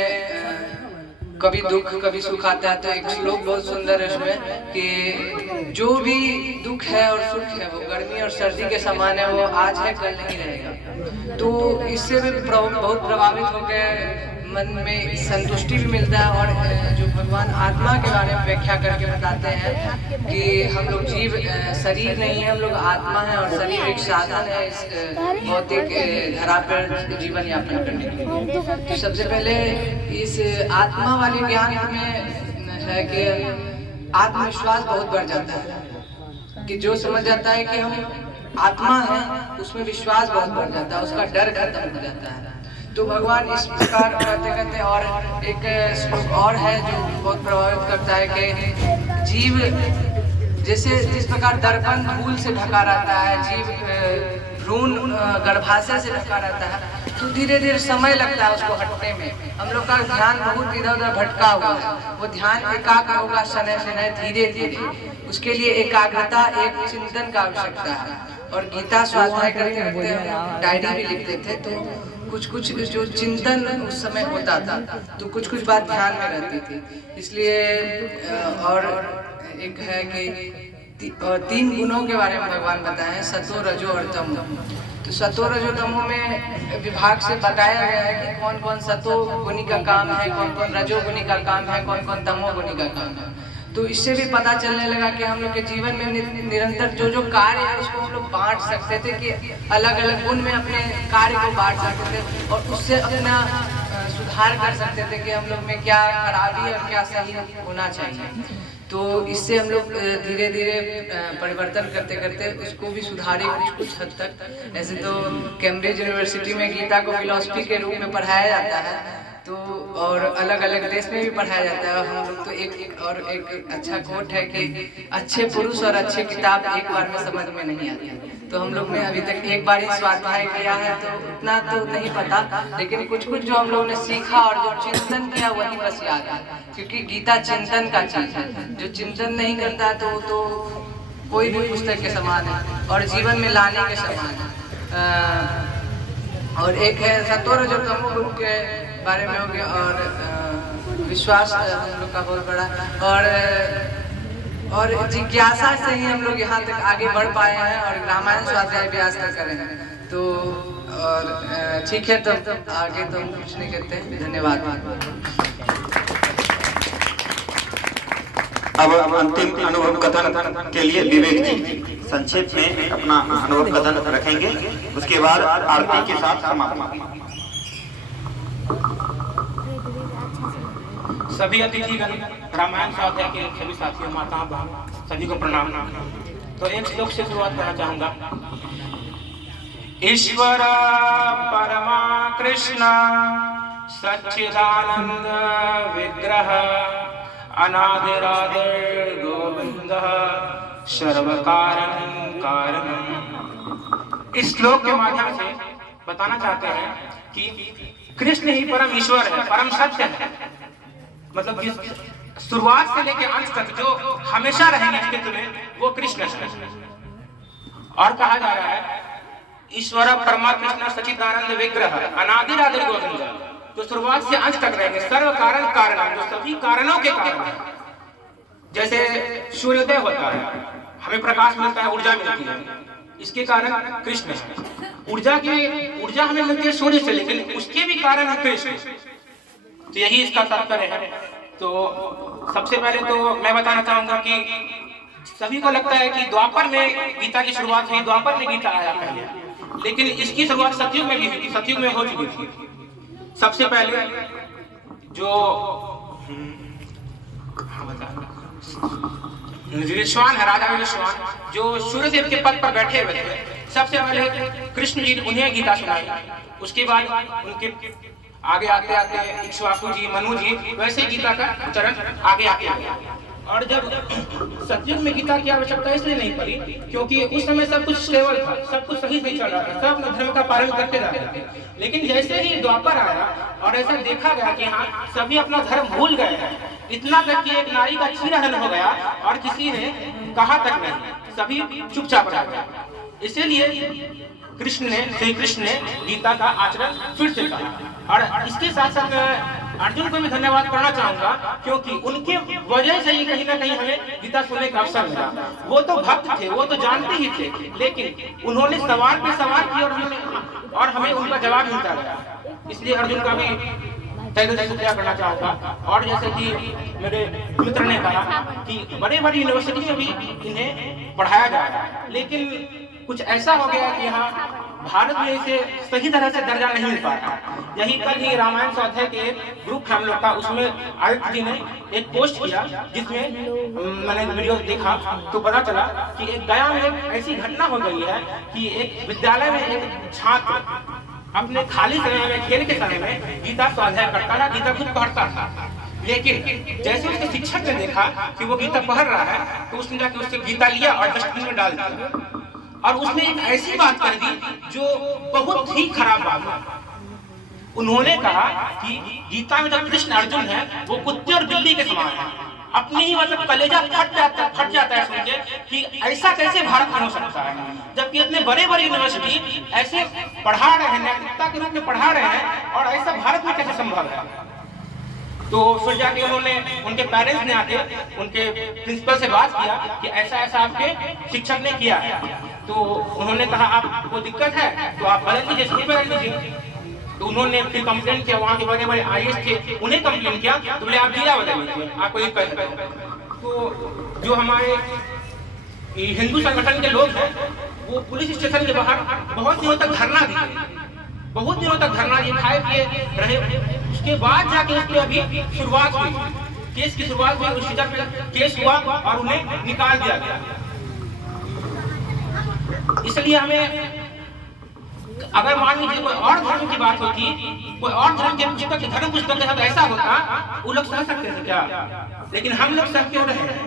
कभी दुख कभी सुख आता है, तो एक श्लोक बहुत सुंदर है उसमें कि जो भी दुख है और सुख है वो गर्मी और सर्दी के समान है, वो आज है कल नहीं रहेगा। तो इससे भी बहुत प्रभावित होकर मन में संतुष्टि भी मिलता है। और जो भगवान आत्मा के बारे में व्याख्या करके बताते हैं कि हम लोग जीव शरीर नहीं है, हम लोग आत्मा है और शरीर एक साधन है इस भौतिक धरा पर जीवन यापन करने के लिए। तो सबसे पहले इस आत्मा वाले ज्ञान में है कि आत्मविश्वास बहुत बढ़ जाता है कि जो समझ जाता है कि हम आत्मा है उसमें विश्वास बहुत बढ़ जाता है, उसका डर खत्म हो जाता है। तो भगवान इस प्रकार कहते कहते और एक श्लोक और है जो बहुत प्रभावित करता है कि जीव जैसे जिस प्रकार दर्पण धूल से ढका रहता है, जीव भ्रूण गर्भाशय से ढका रहता है, तो धीरे धीरे समय लगता है उसको हटने में। हम लोग का ध्यान बहुत इधर उधर भटका हुआ है, वो ध्यान एकाग्र होगा शनय शनय धीरे धीरे। उसके लिए एकाग्रता एक चिंतन का आवश्यकता है। और गीता स्वाध्याय करते करते डायरी भी लिखते थे, तो कुछ कुछ जो चिंतन उस समय होता था तो कुछ कुछ बात ध्यान में रहती थी। इसलिए और एक है कि तीन गुणों के बारे में भगवान बताए हैं, सतो रजो और तमो। तो सतो रजो तमो में विभाग से बताया गया है कि कौन कौन सतो गुणी का काम है, कौन कौन रजो गुणी का काम है, कौन कौन तमो गुणी का काम है। तो इससे भी पता चलने लगा कि हम लोग के जीवन में निरंतर जो जो कार्य है उसको हम लोग बांट सकते थे, कि अलग अलग गुण में अपने कार्य को बांट सकते थे और उससे अपना सुधार कर सकते थे कि हम लोग में क्या खराबी और क्या सही होना चाहिए। तो इससे हम लोग धीरे धीरे परिवर्तन करते करते उसको भी सुधारे कुछ हद तक। ऐसे तो कैम्ब्रिज यूनिवर्सिटी में गीता को फिलॉसफी के रूप में पढ़ाया जाता है, तो और अलग अलग देश में भी पढ़ाया जाता है। हम लोग तो एक अच्छा कोट है कि अच्छे पुरुष और अच्छे किताब एक बार में समझ में नहीं आती। तो हम लोग ने अभी तक एक बार ही स्वाध्याय किया है तो उतना तो नहीं पता, लेकिन कुछ कुछ जो हम लोग ने सीखा और जो चिंतन किया वही बस याद है, क्योंकि गीता चिंतन का चीज है। जो चिंतन नहीं करता तो कोई भी पुस्तक के समान है और जीवन में लाने के समान है। और एक है सतो रजो तमो गुण के बारे में हो गया, और विश्वास हम लोग का बहुत बड़ा और जिज्ञासा से ही हम लोग यहाँ तक आगे बढ़ पाए हैं और रामायण स्वाध्याय भी आज तक करें हैं। तो और ठीक है, तो आगे तो हम कुछ नहीं करते। धन्यवाद। अब अंतिम अनुभव कथन के लिए विवेक जी संक्षेप में अपना अनुभव कथन रखेंगे, उसके बाद आरती के साथ समापन। सभी अतिथिगण, रामायण स्वाध्याय के सभी साथियों, माताओं, बहनों, सभी को प्रणाम। तो एक श्लोक से शुरुआत करना चाहूंगा। ईश्वर परमा कृष्ण सच्चिदानंद विग्रह अनादिरादिर गोविंद सर्व कारण कारणम। इस श्लोक के माध्यम से बताना चाहते हैं कि कृष्ण ही परम ईश्वर है, परम सत्य है। मतलब शुरुआत से लेकर अंत तक जो हमेशा रहेंगे अस्तित्व में वो कृष्ण है। और कहा जा रहा है ईश्वर परमा कृष्ण सच्चिदानंद विग्रह अनादिरादिर गोविंद, जो शुरुआत से अंत तक रहेंगे, सर्व कारण कारण, जो सभी कारणों के कारण है। जैसे सूर्योदय होता है, हमें प्रकाश मिलता है, ऊर्जा मिलती है, इसके कारण कृष्ण है। ऊर्जा हमें मिलती है सूर्य से, लेकिन उसके भी कारण है कृष्ण। तो यही इसका तात्पर्य है। तो सबसे पहले तो मैं बताना चाहूंगा कि सभी को लगता है कि द्वापर में गीता की शुरुआत हुई, द्वापर में गीता आया पहले, लेकिन इसकी शुरुआत सतयुग में भी हुई, सतयुग में हो चुकी थी। सबसे पहले जो विश्वान है, राजा विश्वान, जो सूर्यदेव के पद पर बैठे हुए थे, सबसे पहले कृष्ण जी उन्हें गीता सुनाई। उसके बाद उनके आगे आते आते इक्ष्वाकु जी, मनु जी, वैसे गीता का उच्चारण आगे आगे गया। और जब सतयुग में गीता की आवश्यकता इसलिए नहीं पड़ी क्योंकि उस समय सब कुछ स्टेबल था, सब कुछ सही से चल रहा था, सब अपने धर्म का पालन करते जा रहे थे। लेकिन जैसे ही द्वापर आया और ऐसा देखा गया कि हाँ सभी अपना धर्म भूल गए हैं, इतना तक कि एक नारी का चीरहरण हो गया और किसी ने कहा तक नहीं, सभी चुपचाप रह गए। इसीलिए श्री कृष्ण ने गीता का आचरण फिर से कहा। और इसके साथ साथ अर्जुन को भी धन्यवाद करना चाहूंगा, क्योंकि उनके वजह से ही कहीं ना कहीं हमें गीता सुनने का अवसर मिला। वो तो भक्त थे, वो तो जानते ही थे, लेकिन उन्होंने सवाल पे सवाल किए और हमें उनका जवाब मिलता गया। इसलिए अर्जुन का भी तहे दिल से शुक्रिया करना चाहूँगा। और जैसे कि मेरे मित्र ने कहा कि बड़े बड़ी यूनिवर्सिटी में भी इन्हें पढ़ाया जा रहा है, लेकिन कुछ ऐसा हो गया कि यहाँ भारत में इसे सही तरह से दर्जा नहीं मिल पा रहा। यही कल ही रामायण स्वाध्याय के ग्रुप हम लोग का, उसमें आदित्य जी ने एक पोस्ट किया जिसमें मैंने वीडियो देखा तो पता चला कि एक गया में एक ऐसी घटना हो गई है कि एक विद्यालय में एक छात्र अपने खाली समय में, खेल के समय में गीता स्वाध्याय करता था, गीता खुद पढ़ता था। लेकिन जैसे उसके शिक्षक ने देखा कि वो गीता पढ़ रहा है तो उसने जाके उससे गीता लिया और डस्टबिन में डाल दिया। और उसने एक ऐसी बात कर दी जो बहुत ही खराब बात है। उन्होंने कहा कि गीता में जो कृष्ण अर्जुन है वो कुत्ते और बिल्ली के समान है। अपनी ही मतलब कलेजा फट जाता है सुन के कि ऐसा कैसे भारत में हो सकता है, जबकि इतने बड़े बड़े यूनिवर्सिटी ऐसे पढ़ा रहे हैं, नैतिकता के रूप में पढ़ा रहे हैं, और ऐसा भारत में कैसे संभव है। तो फिर जाके उन्होंने, उनके पेरेंट्स ने आके उनके प्रिंसिपल से बात किया कि ऐसा ऐसा आपके शिक्षक ने किया है। तो उन्होंने कहा आपको दिक्कत है तो आप बदल लीजिए, स्कूल बदल लीजिए। तो उन्होंने फिर कंप्लेंट किया, वहाँ के बड़े बड़े IAS थे उन्हें कंप्लेंट किया, तो बोले आप जिला बदल लीजिए, आपको दिक्कत है। तो जो हमारे हिंदू संगठन के लोग हैं वो पुलिस स्टेशन के बाहर बहुत दिनों तक धरना दिए, बहुत दिनों तक धरना दिए, खाए पिए रहे। उसके बाद जाके उसकी अभी शुरुआत हुई, केस की शुरुआत हुई, उस पे केस हुआ और उन्हें निकाल दिया गया। इसलिए हमें, अगर मान लीजिए कोई और धर्म की बात होती, कोई और धर्म के पुस्तक, धर्म पुस्तक के साथ ऐसा होता, वो लोग सह सकते थे क्या? लेकिन हम लोग सह क्यों रहे हैं?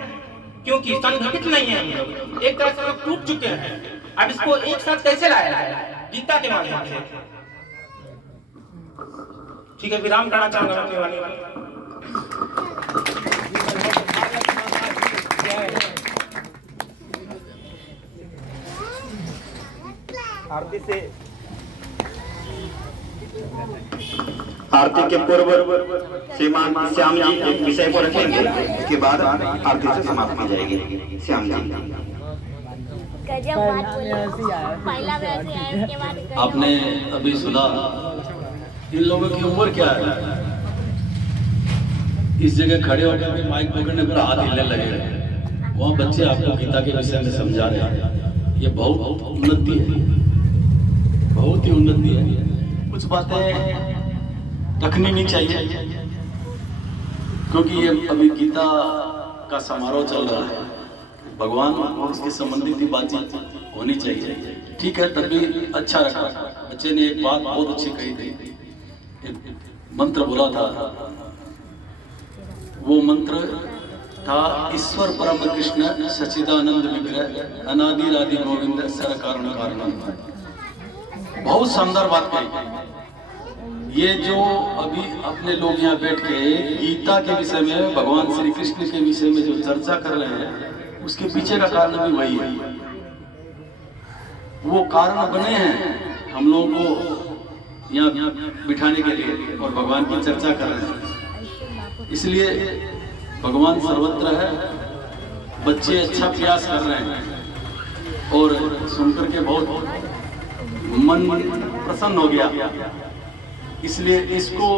क्योंकि संगठित नहीं है हम लोग, एक तरह से लोग टूट चुके हैं। अब इसको एक साथ कैसे लाया जाए? गीता के माध्यम से। ठीक है, विराम करना चाहूंगा अपने वाले में। आरती से, आरती के पूर्व श्रीमान श्याम जी एक विषय को रखेंगे, इसके बाद आरती से समाप्त की जाएगी। श्याम जी गजब बात बोली, पहला वैसे आया, इसके बाद गजब। आपने अभी सुना, इन लोगों की उम्र क्या है? इस जगह खड़े होकर भी माइक पकड़ने पर हाथ हिलने लगे, वहाँ बच्चे आपको गीता के विषय में समझा रहे हैं। ये बहुत उन्नति है, बहुत ही उन्नति है। कुछ बातें रखनी नहीं चाहिए क्योंकि ये अभी गीता का समारोह चल रहा है, भगवान और उसके संबंधित ही बातचीत होनी चाहिए। ठीक है, तब भी अच्छा रखा। बच्चे ने एक बात बहुत अच्छी कही थी, एक मंत्र बोला था, वो मंत्र था ईश्वर परम कृष्ण सच्चिदानंद विग्रह अनादि आदि गोविंद सर कारण कारण। बहुत शानदार बात कही। ये जो अभी अपने लोग यहाँ बैठ के गीता के विषय में, भगवान श्री कृष्ण के विषय में जो चर्चा कर रहे हैं, उसके पीछे का कारण भी वही है। वो कारण बने हैं हम लोगों को यहाँ बिठाने के लिए और भगवान की चर्चा कर रहे हैं। इसलिए भगवान सर्वत्र है, बच्चे अच्छा प्रयास कर रहे हैं और सुनकर के बहुत मन प्रसन्न हो गया। इसलिए इसको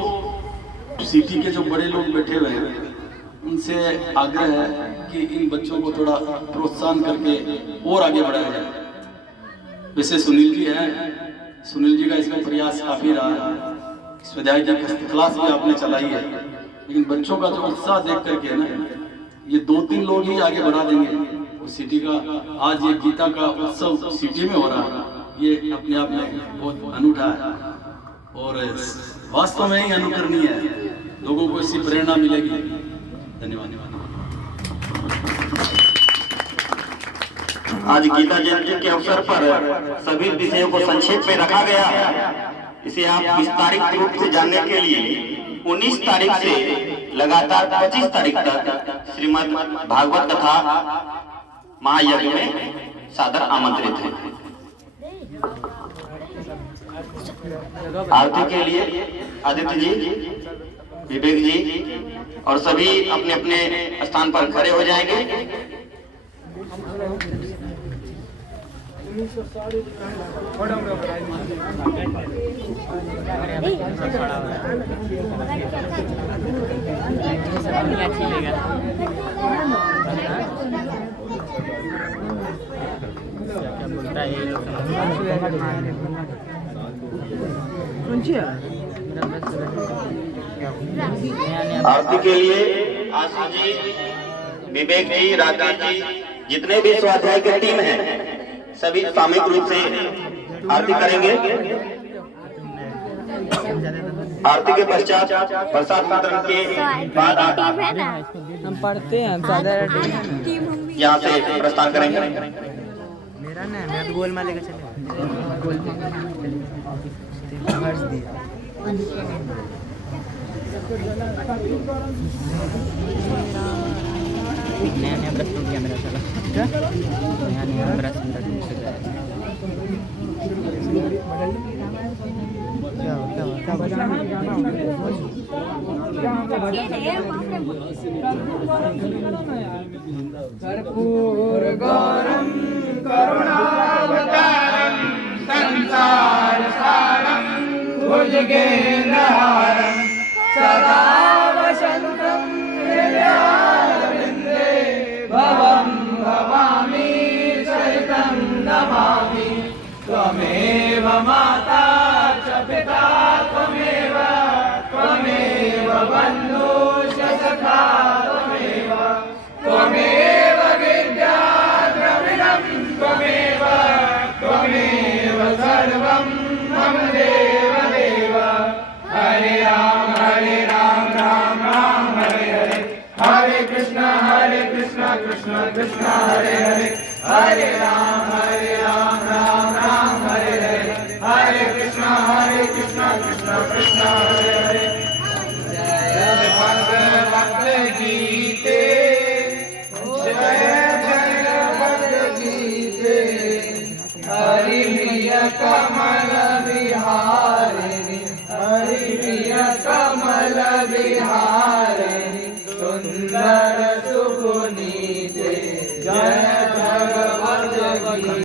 सिटी के जो बड़े लोग बैठे हुए हैं उनसे आग्रह है कि इन बच्चों को थोड़ा प्रोत्साहन करके और आगे बढ़ाया जाए। वैसे सुनील जी हैं, सुनील जी का इसमें प्रयास काफी रहा है, स्वाध्याय जी क्लास भी आपने चलाई है, लेकिन बच्चों का जो उत्साह देख करके ना, ये 2-3 लोग ही आगे बढ़ा देंगे उस सिटी का। आज ये गीता का उत्सव सिटी में हो रहा है, ये अपने आप में बहुत अनूठा है और वास्तव में ही अनुकरणीय है। लोगों को इससे प्रेरणा मिलेगी। धन्यवाद। आज गीता जयंती के अवसर पर सभी विषयों को संक्षेप में रखा गया है। इसे आप विस्तारित रूप से जानने के लिए 19 तारीख से लगातार 25 तारीख तक श्रीमद् भागवत कथा महायज्ञ में सादर आमंत्रित है। आरती के लिए आदित्य जी, विवेक जी और सभी अपने अपने स्थान पर खड़े हो जाएंगे। आरती के लिए आशु जी, विवेक जी, राकेश जी, जितने भी स्वाध्याय की टीम है सभी सामूहिक रूप से आरती करेंगे। आरती के पश्चात प्रसाद वितरण के बाद हम पढ़ते हैं यहाँ से प्रस्थान करेंगे। मेरा ना मैं तो गोलमाल लेकर चले गोलमाल दिया नया नया ब्रश टूट गया मेरा साला। क्या नया नया ब्रश मेरा टूट गया। कर्पूर गौरम करुणावतारम संसार सारम भुजगेन्द्रहारम सदा वसंतम हृदयारविंदे भवं भवामि सहितं नमामि त्वमेव माता च पिता त्वमेव बन्धुश्च सखा त्वमेव विद्या द्रविणं त्वमेव सर्वं मम देव देव। हरे राम राम राम हरे हरे, हरे कृष्ण कृष्ण कृष्ण हरे हरे, हरे राम राम राम हरे हरे, हरे कृष्ण कृष्ण कृष्ण हरे हरे। जय भगवत गीते, जय भगवत गीते, हरि प्रिय कमल विहारिणी, हरि प्रिय कमल विहारिणी, सुंदर सुपुनीते, जय भगवत गीते।